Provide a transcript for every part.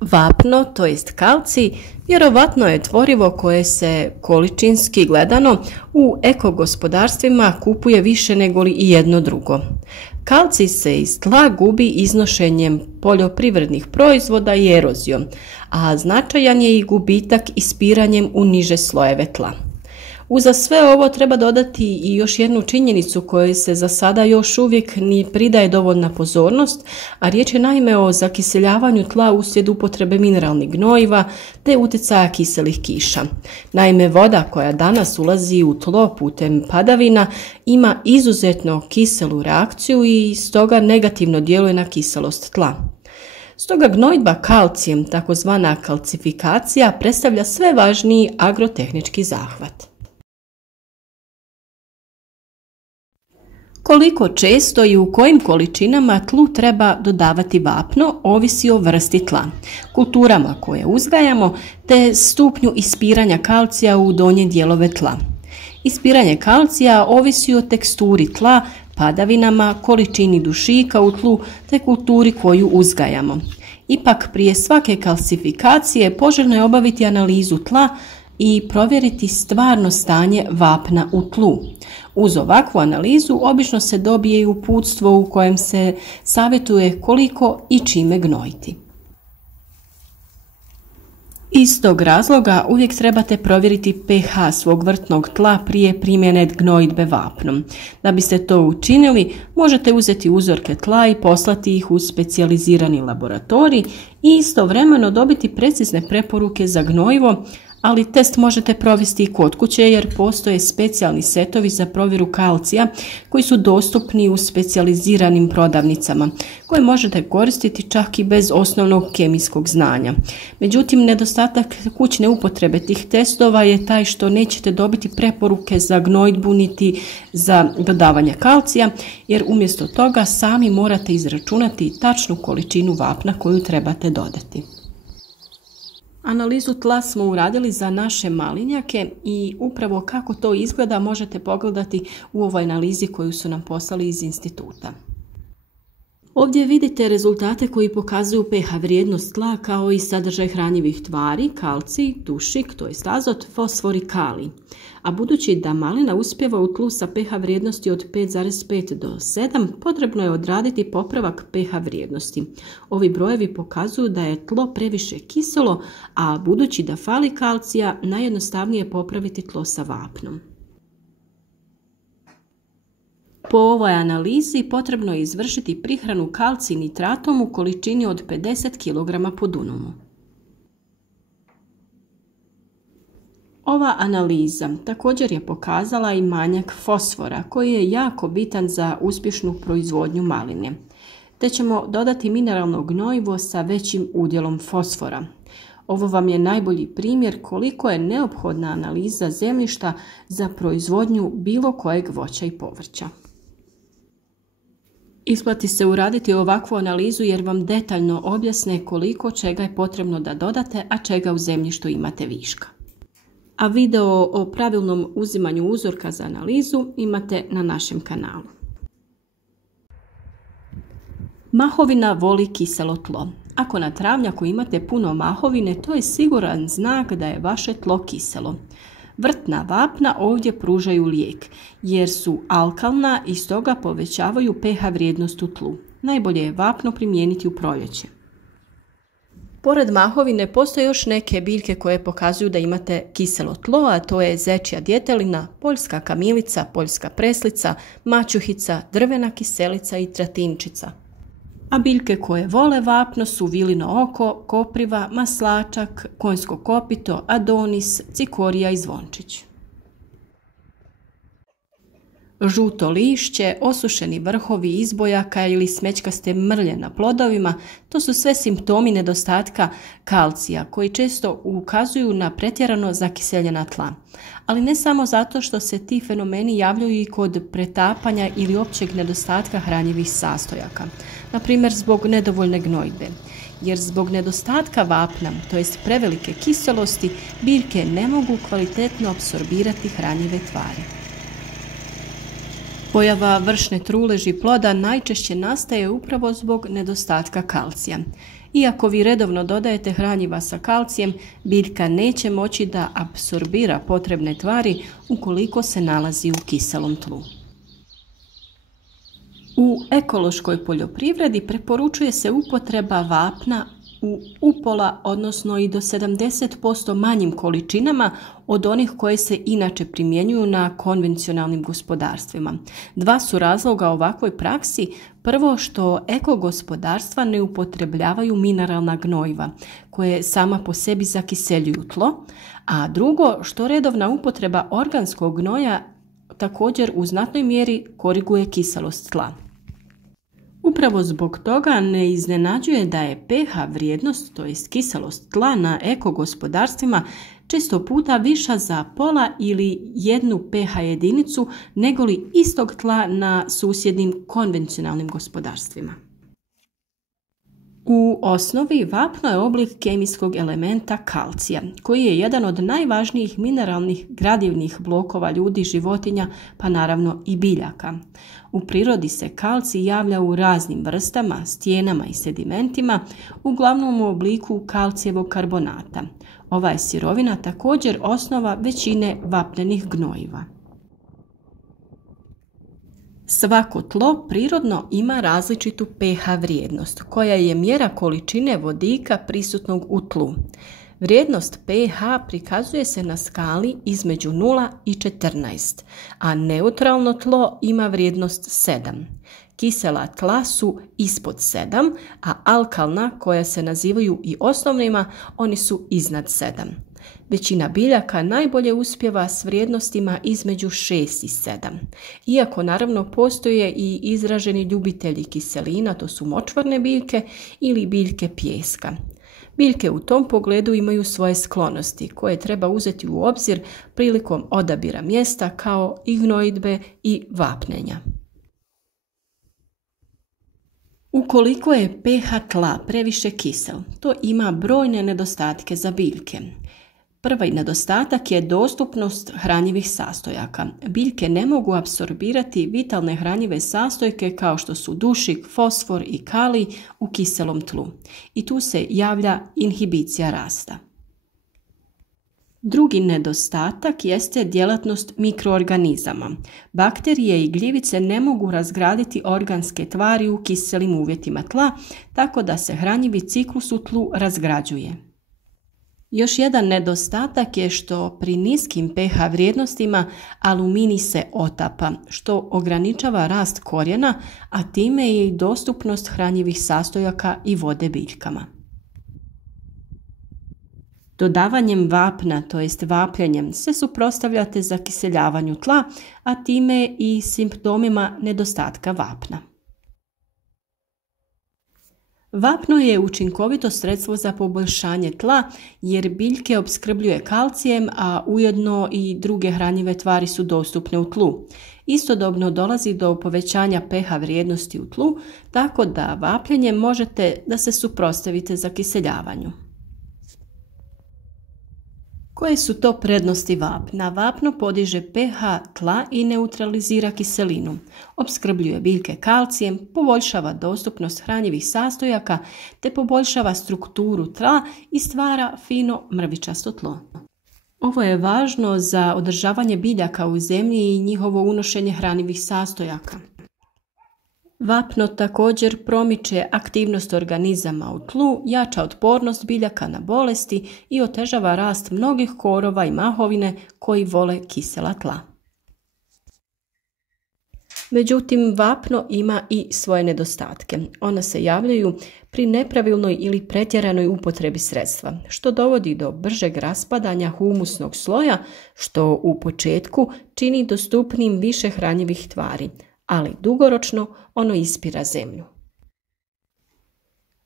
Vapno, to jest kalcij, vjerovatno je tvorivo koje se količinski gledano u ekogospodarstvima kupuje više nego li i jedno drugo. Kalcij se iz tla gubi iznošenjem poljoprivrednih proizvoda i erozijom, a značajan je i gubitak ispiranjem u niže slojeve tla. Uza sve ovo treba dodati i još jednu činjenicu kojoj se za sada još uvijek ni pridaje dovoljna pozornost, a riječ je naime o zakiseljavanju tla uslijed upotrebe mineralnih gnojiva te utjecaja kiselih kiša. Naime, voda koja danas ulazi u tlo putem padavina ima izuzetno kiselu reakciju i stoga negativno djeluje na kiselost tla. Stoga gnojidba kalcijem, takozvana kalcifikacija, predstavlja sve važniji agrotehnički zahvat. Koliko često i u kojim količinama tlu treba dodavati vapno ovisi o vrsti tla, kulturama koje uzgajamo te stupnju ispiranja kalcija u donje dijelove tla. Ispiranje kalcija ovisi o teksturi tla, padavinama, količini dušika u tlu te kulturi koju uzgajamo. Ipak prije svake kalcifikacije poželjno je obaviti analizu tla i provjeriti stvarno stanje vapna u tlu. Uz ovakvu analizu obično se dobije i uputstvo u kojem se savjetuje koliko i čime gnojiti. Iz tog razloga uvijek trebate provjeriti pH svog vrtnog tla prije primjene gnojidbe vapnom. Da biste to učinili, možete uzeti uzorke tla i poslati ih u specijalizirani laboratorij i istovremeno dobiti precizne preporuke za gnojivo, ali test možete provesti i kod kuće jer postoje specijalni setovi za provjeru kalcija koji su dostupni u specijaliziranim prodavnicama koje možete koristiti čak i bez osnovnog kemijskog znanja. Međutim, nedostatak kućne upotrebe tih testova je taj što nećete dobiti preporuke za gnojidbu niti za dodavanje kalcija jer umjesto toga sami morate izračunati tačnu količinu vapna koju trebate dodati. Analizu tla smo uradili za naše malinjake i upravo kako to izgleda možete pogledati u ovoj analizi koju su nam poslali iz instituta. Ovdje vidite rezultate koji pokazuju pH vrijednost tla kao i sadržaj hranjivih tvari, kalcij, dušik, to jest azot, fosfor i kalij. A budući da malina uspijeva u tlu sa pH vrijednosti od 5,5 do 7, potrebno je odraditi popravak pH vrijednosti. Ovi brojevi pokazuju da je tlo previše kiselo, a budući da fali kalcija, najjednostavnije je popraviti tlo sa vapnom. Po ovoj analizi potrebno je izvršiti prihranu kalcij nitratom u količini od 50 kg po dunumu. Ova analiza također je pokazala i manjak fosfora koji je jako bitan za uspješnu proizvodnju maline. Te ćemo dodati mineralno gnojivo sa većim udjelom fosfora. Ovo vam je najbolji primjer koliko je neophodna analiza zemljišta za proizvodnju bilo kojeg voća i povrća. Isplati se uraditi ovakvu analizu jer vam detaljno objasne koliko čega je potrebno da dodate, a čega u zemljištu imate viška. A video o pravilnom uzimanju uzorka za analizu imate na našem kanalu. Mahovina voli kiselo tlo. Ako na travnjaku imate puno mahovine, to je siguran znak da je vaše tlo kiselo. Vrtna vapna ovdje pružaju lijek, jer su alkalna i stoga povećavaju pH vrijednost u tlu. Najbolje je vapno primijeniti u proljeće. Pored mahovine postoje još neke biljke koje pokazuju da imate kiselo tlo, a to je zečja djetelina, poljska kamilica, poljska preslica, mačuhica, drvena kiselica i tratinčica. A biljke koje vole vapno su vilino oko, kopriva, maslačak, konjsko kopito, adonis, cikorija i zvončić. Žuto lišće, osušeni vrhovi izbojaka ili smećkaste mrlje na plodovima, to su sve simptomi nedostatka kalcija koji često ukazuju na pretjerano zakiseljena tla. Ali ne samo zato što se ti fenomeni javljaju i kod pretapanja ili općeg nedostatka hranjivih sastojaka, na primjer zbog nedovoljne gnojidbe. Jer zbog nedostatka vapna, to jest prevelike kiselosti, biljke ne mogu kvalitetno apsorbirati hranjive tvari. Pojava vršne truleži ploda najčešće nastaje upravo zbog nedostatka kalcija. Iako vi redovno dodajete hranjiva sa kalcijem, biljka neće moći da apsorbira potrebne tvari ukoliko se nalazi u kiselom tlu. U ekološkoj poljoprivredi preporučuje se upotreba vapna u upola, odnosno i do 70% manjim količinama od onih koje se inače primjenjuju na konvencionalnim gospodarstvima. Dva su razloga ovakvoj praksi. Prvo, što ekogospodarstva ne upotrebljavaju mineralna gnojiva koje sama po sebi zakiseljuju tlo, a drugo, što redovna upotreba organskog gnoja također u znatnoj mjeri koriguje kiselost tla. Upravo zbog toga ne iznenađuje da je pH vrijednost, to jest kiselost tla na ekogospodarstvima često puta viša za pola ili 1 pH jedinicu negoli istog tla na susjednim konvencionalnim gospodarstvima. U osnovi vapno je oblik kemijskog elementa kalcija, koji je jedan od najvažnijih mineralnih gradivnih blokova ljudi, životinja, pa naravno i biljaka. U prirodi se kalcij javlja u raznim vrstama, stijenama i sedimentima, uglavnom u obliku kalcijevog karbonata. Ova je sirovina također osnova većine vapnenih gnojiva. Svako tlo prirodno ima različitu pH vrijednost, koja je mjera količine vodika prisutnog u tlu. Vrijednost pH prikazuje se na skali između 0 i 14, a neutralno tlo ima vrijednost 7. Kisela tla su ispod 7, a alkalna, koja se nazivaju i osnovnima, oni su iznad 7. Većina biljaka najbolje uspijeva s vrijednostima između 6 i 7. Iako naravno postoje i izraženi ljubitelji kiselina, to su močvarne biljke ili biljke pijeska. Biljke u tom pogledu imaju svoje sklonosti koje treba uzeti u obzir prilikom odabira mjesta kao i gnojidbe i vapnenja. Ukoliko je pH tla previše kisel, to ima brojne nedostatke za biljke. Prvi nedostatak je dostupnost hranjivih sastojaka. Biljke ne mogu apsorbirati vitalne hranjive sastojke kao što su dušik, fosfor i kalij u kiselom tlu. I tu se javlja inhibicija rasta. Drugi nedostatak jeste djelatnost mikroorganizama. Bakterije i gljivice ne mogu razgraditi organske tvari u kiselim uvjetima tla, tako da se hranjivi ciklus u tlu razgrađuje. Još jedan nedostatak je što pri niskim pH vrijednostima aluminij se otapa, što ograničava rast korijena, a time i dostupnost hranjivih sastojaka i vode biljkama. Dodavanjem vapna, to jest vapljenjem, se suprotstavljate zakiseljavanju tla, a time i simptomima nedostatka vapna. Vapno je učinkovito sredstvo za poboljšanje tla jer biljke opskrbljuje kalcijem, a ujedno i druge hranjive tvari su dostupne u tlu. Istodobno dolazi do povećanja pH vrijednosti u tlu, tako da vapljenjem možete da se suprotstavite zakiseljavanju. Koje su to prednosti vapna? Vapno podiže pH tla i neutralizira kiselinu, opskrbljuje biljke kalcijem, poboljšava dostupnost hranjivih sastojaka te poboljšava strukturu tla i stvara fino mrvičasto tlo. Ovo je važno za održavanje biljaka u zemlji i njihovo unošenje hranjivih sastojaka. Vapno također promiče aktivnost organizama u tlu, jača otpornost biljaka na bolesti i otežava rast mnogih korova i mahovine koji vole kisela tla. Međutim, vapno ima i svoje nedostatke. Ona se javljaju pri nepravilnoj ili pretjeranoj upotrebi sredstva, što dovodi do bržeg raspadanja humusnog sloja, što u početku čini dostupnim više hranjivih tvari, ali dugoročno ono ispira zemlju.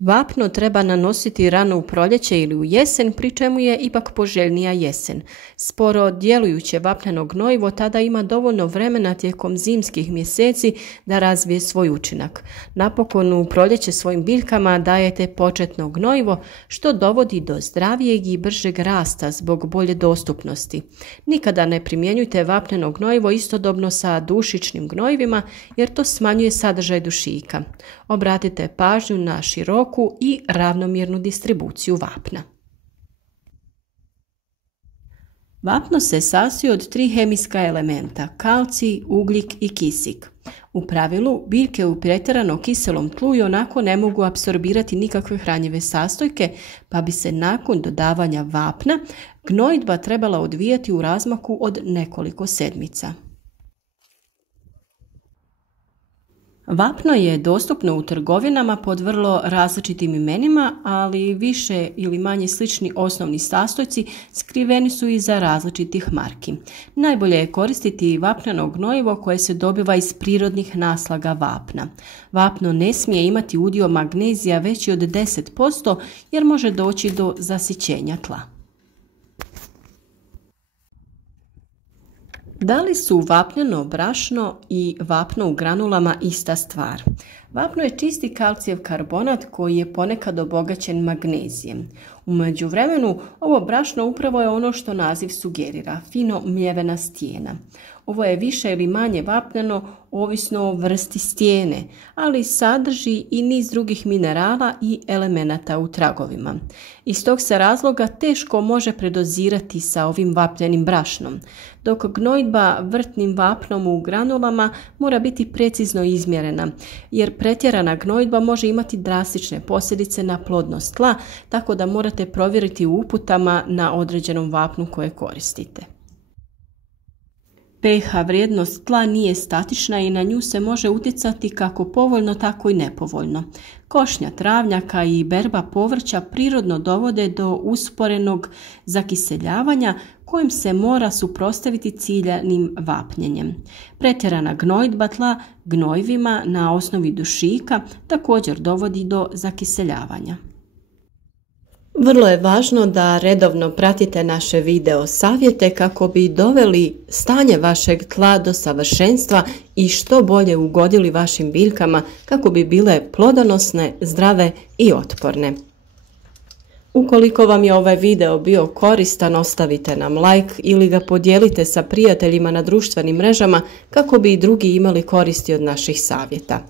Vapno treba nanositi rano u proljeće ili u jesen, pri čemu je ipak poželjnija jesen. Sporo djelujuće vapneno gnojivo tada ima dovoljno vremena tijekom zimskih mjeseci da razvije svoj učinak. Napokon u proljeće svojim biljkama dajete početno gnojivo, što dovodi do zdravijeg i bržeg rasta zbog bolje dostupnosti. Nikada ne primjenjujte vapneno gnojivo istodobno sa dušičnim gnojivima jer to smanjuje sadržaj dušika. Obratite pažnju na široku i ravnomjernu distribuciju vapna. Vapno se sastoji od 3 hemijska elementa: kalcij, ugljik i kisik. U pravilu, biljke u pretjerano kiselom tlu i onako ne mogu apsorbirati nikakve hranjive sastojke, pa bi se nakon dodavanja vapna gnojidba trebala odvijati u razmaku od nekoliko sedmica. Vapno je dostupno u trgovinama pod vrlo različitim imenima, ali više ili manje slični osnovni sastojci skriveni su iza različitih marki. Najbolje je koristiti vapneno gnojivo koje se dobiva iz prirodnih naslaga vapna. Vapno ne smije imati udio magnezija veći od 10% jer može doći do zasićenja tla. Da li su vapneno brašno i vapno u granulama ista stvar? Vapno je čisti kalcijev karbonat koji je ponekad obogaćen magnezijem. U međuvremenu ovo brašno upravo je ono što naziv sugerira, fino mljevena stijena. Ovo je više ili manje vapneno ovisno o vrsti stijene, ali sadrži i niz drugih minerala i elemenata u tragovima. Iz tog se razloga teško može predozirati sa ovim vapnenim brašnom, dok gnojidba vrtnim vapnom u granulama mora biti precizno izmjerena, jer pretjerana gnojidba može imati drastične posljedice na plodnost tla, tako da morate provjeriti u uputama na određenom vapnu koje koristite. pH vrijednost tla nije statična i na nju se može utjecati kako povoljno, tako i nepovoljno. Košnja travnjaka i berba povrća prirodno dovode do usporenog zakiseljavanja kojem se mora suprotstaviti ciljanim vapnjenjem. Pretjerana gnojidba tla gnojivima na osnovi dušika također dovodi do zakiseljavanja. Vrlo je važno da redovno pratite naše video savjete kako bi doveli stanje vašeg tla do savršenstva i što bolje ugodili vašim biljkama kako bi bile plodonosne, zdrave i otporne. Ukoliko vam je ovaj video bio koristan, ostavite nam like ili ga podijelite sa prijateljima na društvenim mrežama kako bi i drugi imali koristi od naših savjeta.